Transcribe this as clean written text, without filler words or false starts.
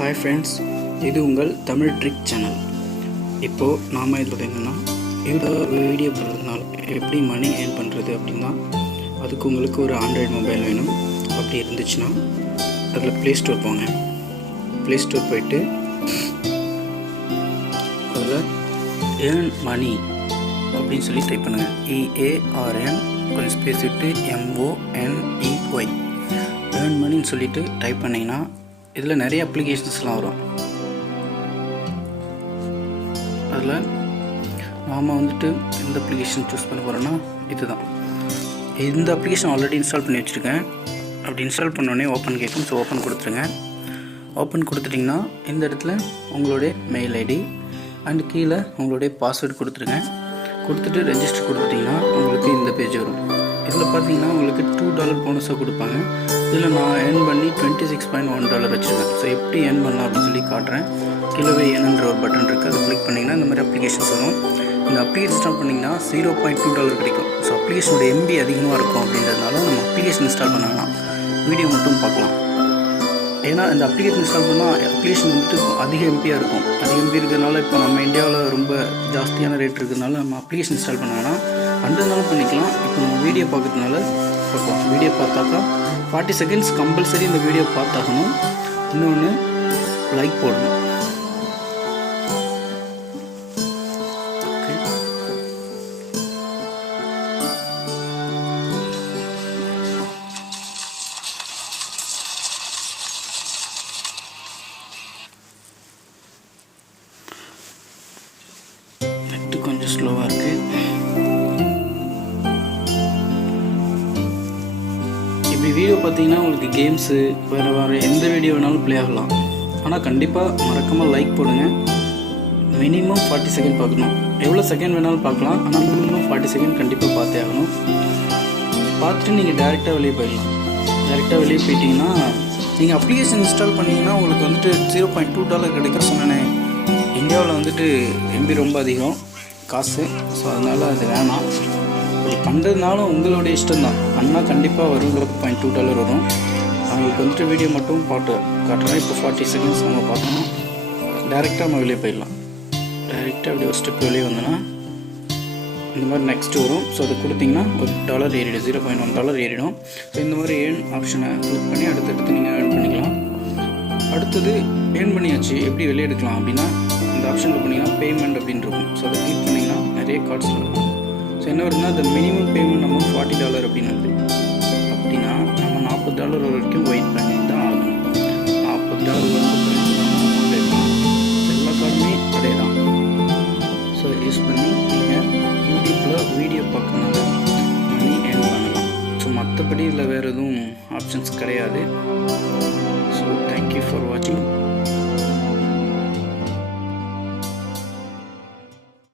Hi friends, இது உங்கள் Tamil trick channel. இப்போது நாம் இதில் என்னென்னா வீடியோ போடுறதுனால எப்படி மணி ஏர்ன் பண்ணுறது அப்படின்னா, அதுக்கு உங்களுக்கு ஒரு ஆண்ட்ராய்டு மொபைல் வேணும். அப்படி இருந்துச்சுன்னா அதில் ப்ளே ஸ்டோர் போங்க. ப்ளே ஸ்டோர் போயிட்டு அதில் ஏர்ன் மணி அப்படின்னு சொல்லி டைப் பண்ணுங்கள். EARN கொஞ்சம் ஸ்பேஸ் விட்டு MONEY ஏர்ன் மணின்னு சொல்லிவிட்டு டைப் பண்ணிங்கன்னா இதில் நிறைய அப்ளிகேஷன்ஸ்லாம் வரும். அதில் நாம் எந்த அப்ளிகேஷன் சூஸ் பண்ண போகிறோன்னா இதுதான். இந்த அப்ளிகேஷன் ஆல்ரெடி இன்ஸ்டால் பண்ணி வச்சுருக்கேன். அப்படி இன்ஸ்டால் பண்ணோடனே ஓப்பன் கேட்கும். ஸோ ஓப்பன் கொடுத்துருங்க. ஓப்பன் கொடுத்துட்டிங்கன்னா இந்த இடத்துல உங்களுடைய மெயில் ஐடி அண்ட் கீழே உங்களுடைய பாஸ்வேர்டு கொடுத்துருங்க. கொடுத்துட்டு ரெஜிஸ்டர் கொடுத்துட்டிங்கன்னா உங்களுக்கு இந்த பேஜ் வரும். இதில் பார்த்தீங்கன்னா உங்களுக்கு $2 போனஸாக கொடுப்பாங்க. இதில் நான் ஏர்ன் பண்ணி $26.1 வச்சுருக்கேன். ஸோ எப்படி ஏர்ன் பண்ணலாம் அப்படின்னு சொல்லி காட்டுறேன். கீழே ஏர்ன்ற ஒரு பட்டன் இருக்குது. அதை கிளிக் பண்ணிங்கன்னா இந்த மாதிரி அப்ளிகேஷன்ஸ் வரும். இந்த அப்ளிகேஷன் இன்ஸ்டால் பண்ணிங்கன்னா $0.2 கிடைக்கும். ஸோ அப்ளிகேஷனோட MB அதிகமாக இருக்கும். அப்படின்றதுனால நம்ம அப்ளிகேஷன் இன்ஸ்டால் பண்ணலாம், வீடியோ மட்டும் பார்க்கலாம். ஏன்னா இந்த அப்ளிகேஷன் இன்ஸ்டால் பண்ணால் அப்ளிகேஷன் அதிக MBயாக இருக்கும். அதிக MB இருக்கிறதுனால இப்போ நம்ம இந்தியாவில் ரொம்ப ஜாஸ்தியான ரேட் இருக்கிறதுனால நம்ம அப்ளிகேஷன் இன்ஸ்டால் பண்ணோன்னா 2 நாள் பண்ணிக்கலாம். இப்போ நம்ம வீடியோ பார்க்கறதுனால பார்க்கலாம். வீடியோ பார்த்தாக்கா 40 செகண்ட்ஸ் கம்பல்சரி இந்த வீடியோ பார்த்தாகணும். இன்னொன்று லைக் போடணும். ஓகே, நெட்டு கொஞ்சம் ஸ்லோவாக இருக்குது. இப்படி வீடியோ பார்த்தீங்கன்னா உங்களுக்கு கேம்ஸு வேறு எந்த வீடியோ வேணாலும் ப்ளே ஆகலாம். ஆனால் கண்டிப்பாக மறக்காமல் லைக் போடுங்க. மினிமம் 40 செகண்ட் பார்க்கணும். எவ்வளோ செகண்ட் வேணாலும் பார்க்கலாம், ஆனால் மினிமம் 40 செகண்ட் கண்டிப்பாக பார்த்தே ஆகணும். பார்த்துட்டு நீங்கள் டேரெக்டாக வெளியே போயிடலாம். டேரெக்டாக வெளியே போயிட்டீங்கன்னா நீங்கள் அப்ளிகேஷன் இன்ஸ்டால் பண்ணிங்கன்னா உங்களுக்கு $0.2 கிடைக்க சொன்னேன். இந்தியாவில் MB ரொம்ப அதிகம் காசு. ஸோ அதனால் அது வேணாம். இப்படி பண்ணுறதுனாலும் உங்களுடைய இஷ்டம் தான். பண்ணால் கண்டிப்பாக வரும். $0.2 வரும். அவங்களுக்கு வீடியோ மட்டும் பாட்டு காட்டுறேன். இப்போ 40 செகண்ட்ஸ் நம்ம பார்த்தோம்னா டேரெக்டாக நம்ம வெளியே போயிடலாம். டேரெக்டாக அப்படி ஒரு ஸ்டெப் வெளியே வந்தோன்னா இந்த மாதிரி நெக்ஸ்ட் வரும். ஸோ அதை கொடுத்திங்கன்னா ஒரு $1 ஏறிடும், $0.1 ஏறிடும். ஸோ இந்த மாதிரி ஏர்ன் ஆப்ஷனை கிளிக் பண்ணி அடுத்தடுத்து நீங்கள் ஏர்ன் பண்ணிக்கலாம். அடுத்தது ஏர்ன் பண்ணியாச்சு, எப்படி வெளியே எடுக்கலாம் அப்படின்னா இந்த ஆப்ஷனில் பண்ணிங்கன்னா பேமெண்ட் அப்படின்னு இருக்கும். ஸோ அதை கிளிக் பண்ணிங்கன்னா நிறைய கார்ட்ஸ் இருக்கும். ஸோ என்ன வருதுன்னா இந்த மினிமம் பேமெண்ட் நம்ம $40 அப்படின்னு வருது. அப்படின்னா நம்ம $40 வரைக்கும் வெயிட் பண்ணி தான் ஆகணும். $40 எல்லா கார்டுமே அதே தான். ஸோ யூஸ் பண்ணி நீங்கள் யூடியூப்பில் வீடியோ பார்க்கறதுனால மணி ஏர்ன் பண்ணலாம். ஸோ மற்றபடி இதில் வேறு எதுவும் ஆப்ஷன்ஸ் கிடையாது. ஸோ தேங்க்யூ ஃபார் வாட்சிங்.